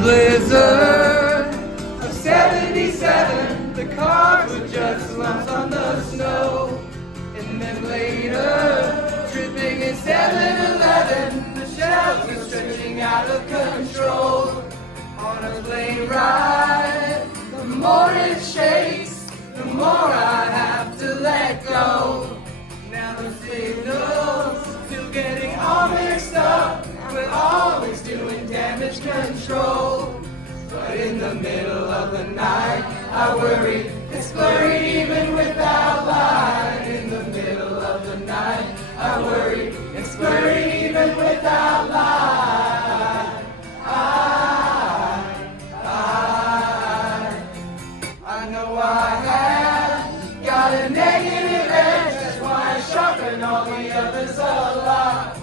blizzard of 77, the cars were just lumps on the snow. And then later, tripping in 7-Eleven, the shells were stretching out of control. On a plane ride, the more it shakes, the more I have to let go. Now the signals still getting all mixed up. We're always doing damage control. But in the middle of the night, I worry, it's blurry even without light. In the middle of the night, I worry, it's blurry even without light. I know I have got a negative edge, that's why I sharpen all the others a lot.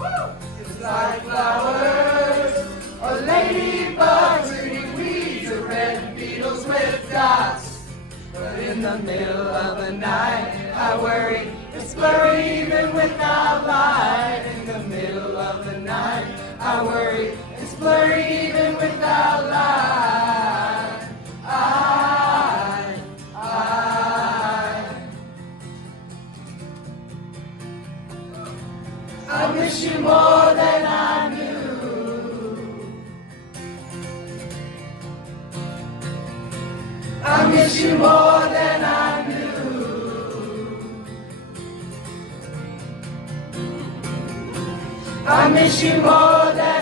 It's like flowers or ladybugs, green weeds or red beetles with dots. But in the middle of the night, I worry, it's blurry even without light. In the middle of the night, I worry, it's blurry even without light. I miss you more than I knew. I miss you more than I knew. I miss you more than